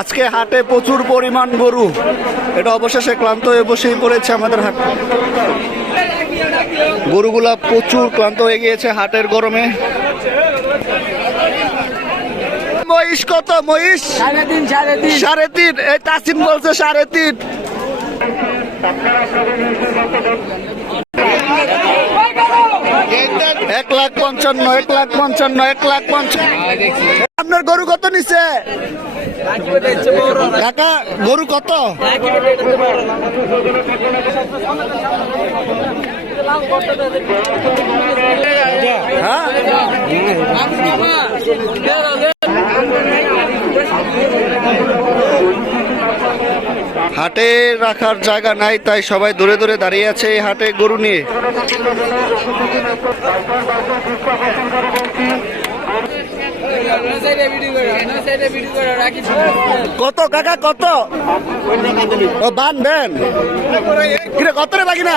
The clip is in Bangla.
আজকে হাটে প্রচুর পরিমাণ গরু। এটা অবশেষে ক্লান্ত হয়ে বসেই পড়েছে আমাদের হাট। গরুগুলা প্রচুর ক্লান্ত হয়ে গিয়েছে হাটের গরমে। মহিষ কত? মহিষ? সাড়ে তিন সাড়ে তিন। সাড়ে তিন। এই তাসিম বলছে সাড়ে তিন। এক লাখ পঞ্চান্ন এক লাখ পঞ্চান্ন এক লাখ পঞ্চান্ন। আপনার গরু কত নিছে? কাকা, গরু কত? হ্যাঁ? হাটে রাখার জায়গা নাই, তাই সবাই দূরে দূরে দাঁড়িয়ে আছে এই হাটে গরু নিয়ে। কত কাকা কত? ও বানবেন কিরে কত রে বাকি না